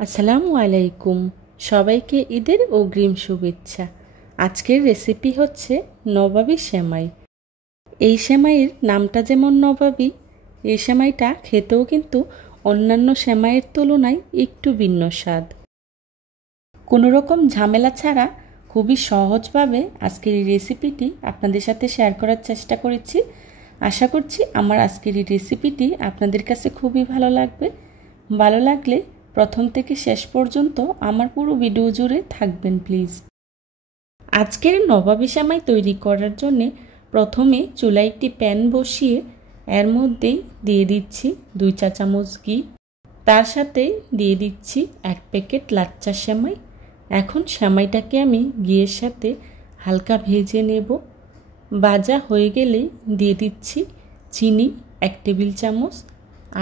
আসসালামু আলাইকুম। সবাইকে ঈদের অগ্রিম শুভেচ্ছা। আজকের রেসিপি হচ্ছে নবাবী সেমাই। এই সেমাইয়ের নামটা যেমন নবাবী, এই সেমাইটা খেতেও কিন্তু অন্যান্য সেমাইয়ের তুলনায় একটু ভিন্ন স্বাদ। কোনো রকম ঝামেলা ছাড়া খুবই সহজভাবে আজকের এই রেসিপিটি আপনাদের সাথে শেয়ার করার চেষ্টা করেছি। আশা করছি আমার আজকের এই রেসিপিটি আপনাদের কাছে খুবই ভালো লাগবে। ভালো লাগলে প্রথম থেকে শেষ পর্যন্ত আমার পুরো ভিডিও জুড়ে থাকবেন প্লিজ। আজকের নবাবী সেমাই তৈরি করার জন্য প্রথমে চুলায় একটি প্যান বসিয়ে এর মধ্যে দিয়ে দিচ্ছি 2 চা চামচ ঘি, তার সাথে দিয়ে দিচ্ছি 1 প্যাকেট লাচ্চা সেমাই। এখন সেমাইটাকে আমি ঘিয়ের সাথে হালকা ভেজে নেব। ভাজা হয়ে গেলে দিয়ে দিচ্ছি চিনি 1 টেবিল চামচ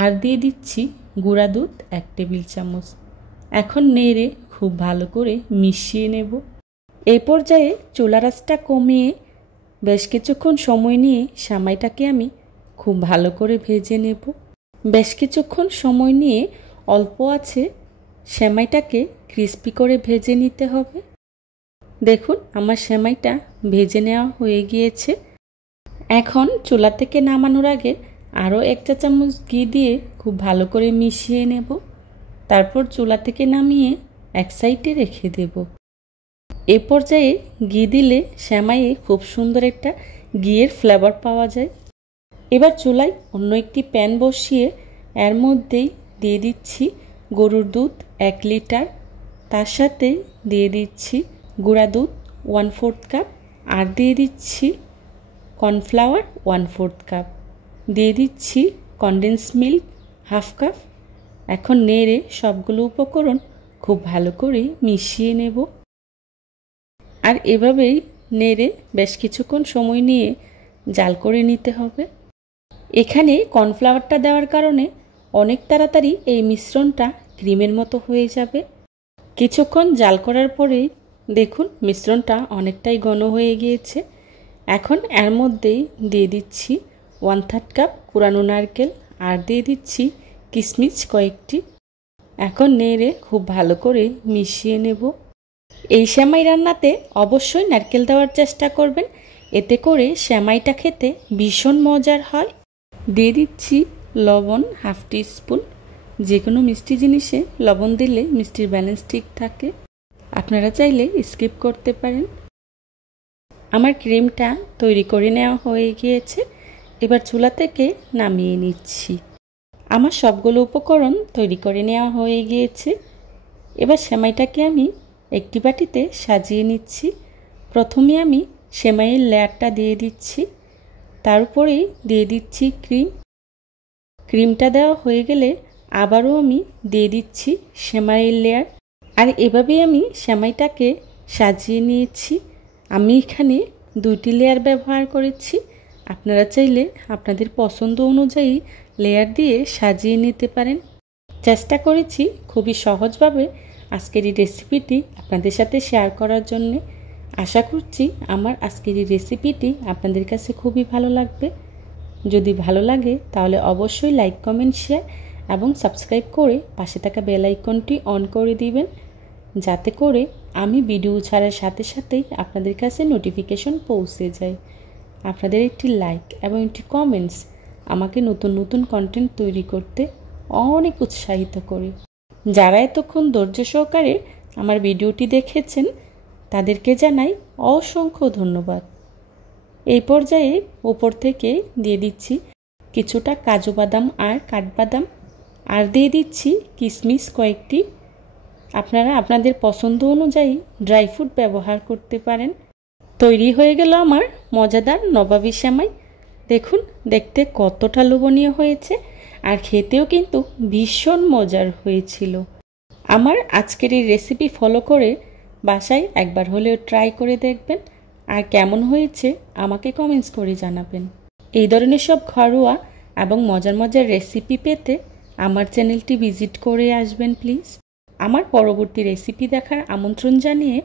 আর দিয়ে দিচ্ছি গুঁড়া দুধ 1 টেবিল চামচ। এখন নেড়ে খুব ভালো করে মিশিয়ে নেব। এই পর্যায়ে চুলার আঁচটা কমিয়ে বেশ কিছুক্ষণ সময় নিয়ে সেমাইটাকে আমি খুব ভালো করে ভেজে নেব। বেশ কিছুক্ষণ সময় নিয়ে অল্প আছে সেমাইটাকে ক্রিস্পি করে ভেজে নিতে হবে। দেখুন আমার সেমাইটা ভেজে নেওয়া হয়ে গিয়েছে। এখন চুলা থেকে নামানোর আগে আরও 1 চা চামচ ঘি দিয়ে খুব ভালো করে মিশিয়ে নেব। তারপর চুলা থেকে নামিয়ে এক সাইডে রেখে দেব। এ পর্যায়ে ঘি দিলে সেমাইয়ে খুব সুন্দর একটা ঘিয়ের ফ্লেভার পাওয়া যায়। এবার চুলায় অন্য একটি প্যান বসিয়ে এর মধ্যেই দিয়ে দিচ্ছি গরুর দুধ 1 লিটার, তার সাথে দিয়ে দিচ্ছি গুঁড়া দুধ 1/4 কাপ আর দিয়ে দিচ্ছি কর্নফ্লাওয়ার 1/4 কাপ, দিয়ে দিচ্ছি কনডেন্স মিল্ক 1/2 কাপ। এখন নেড়ে সবগুলো উপকরণ খুব ভালো করে মিশিয়ে নেব। আর এভাবেই নেড়ে বেশ কিছুক্ষণ সময় নিয়ে জাল করে নিতে হবে। এখানে কর্নফ্লাওয়ারটা দেওয়ার কারণে অনেক তাড়াতাড়ি এই মিশ্রণটা ক্রিমের মতো হয়ে যাবে। কিছুক্ষণ জাল করার পরেই দেখুন মিশ্রণটা অনেকটাই ঘন হয়ে গিয়েছে। এখন এর মধ্যেই দিয়ে দিচ্ছি 1/3 কাপ কুড়ানো নারকেল আর দিয়ে দিচ্ছি কিশমিশ কয়েকটি। এখন নেড়ে খুব ভালো করে মিশিয়ে নেব। এই সেমাই রান্নাতে অবশ্যই নারকেল দেওয়ার চেষ্টা করবেন, এতে করে সেমাইটা খেতে ভীষণ মজার হয়। দিয়ে দিচ্ছি লবণ 1/2 টিস্পুন। যে কোনো মিষ্টি জিনিসে লবণ দিলে মিষ্টির ব্যালেন্স ঠিক থাকে, আপনারা চাইলে স্কিপ করতে পারেন। আমার ক্রিমটা তৈরি করে নেওয়া হয়ে গিয়েছে। এবার চুলা থেকে নামিয়ে নিচ্ছি। আমার সবগুলো উপকরণ তৈরি করে নেওয়া হয়ে গিয়েছে। এবার সেমাইটাকে আমি একটি বাটিতে সাজিয়ে নিচ্ছি। প্রথমে আমি সেমাইয়ের লেয়ারটা দিয়ে দিচ্ছি, তার উপরেই দিয়ে দিচ্ছি ক্রিম। ক্রিমটা দেওয়া হয়ে গেলে আবারও আমি দিয়ে দিচ্ছি সেমাইয়ের লেয়ার। আর এভাবেই আমি সেমাইটাকে সাজিয়ে নিয়েছি। আমি এখানে 2টি লেয়ার ব্যবহার করেছি। আপনারা চাইলে আপনাদের পছন্দ অনুযায়ী লেয়ার দিয়ে সাজিয়ে নিতে পারেন। চেষ্টা করেছি খুবই সহজভাবে আজকের এই রেসিপিটি আপনাদের সাথে শেয়ার করার জন্য। আশা করছি আমার আজকের এই রেসিপিটি আপনাদের কাছে খুবই ভালো লাগবে। যদি ভালো লাগে তাহলে অবশ্যই লাইক, কমেন্ট, শেয়ার এবং সাবস্ক্রাইব করে পাশে থাকা বেল আইকনটি অন করে দিবেন, যাতে করে আমি ভিডিও ছাড়ার সাথে সাথেই আপনাদের কাছে নোটিফিকেশন পৌঁছে যায়। আপনাদের একটি লাইক এবং একটি কমেন্টস আমাকে নতুন নতুন কন্টেন্ট তৈরি করতে অনেক উৎসাহিত করে। যারা এতক্ষণ ধৈর্য সহকারে আমার ভিডিওটি দেখেছেন তাদেরকে জানাই অসংখ্য ধন্যবাদ। এই পর্যায়ে উপর থেকে দিয়ে দিচ্ছি কিছুটা কাজু বাদাম আর কাঠবাদাম আর দিয়ে দিচ্ছি কিশমিশ কয়েকটি। আপনারা আপনাদের পছন্দ অনুযায়ী ড্রাই ফ্রুট ব্যবহার করতে পারেন। তৈরি হয়ে গেল আমার মজাদার নবাবী সেমাই। দেখুন দেখতে কতটা লোভনীয় হয়েছে আর খেতেও কিন্তু ভীষণ মজার হয়েছিল। আমার আজকের এই রেসিপি ফলো করে বাসায় একবার হলেও ট্রাই করে দেখবেন, আর কেমন হয়েছে আমাকে কমেন্টস করে জানাবেন। এই ধরনের সব ঘরোয়া এবং মজার মজার রেসিপি পেতে আমার চ্যানেলটি ভিজিট করে আসবেন প্লিজ। আমার পরবর্তী রেসিপি দেখার আমন্ত্রণ জানিয়ে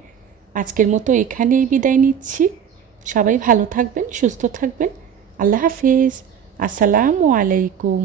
আজকের মতো এখানেই বিদায় নিচ্ছি। সবাই ভালো থাকবেন, সুস্থ থাকবেন। আল্লাহ হাফেজ। আসসালামু আলাইকুম।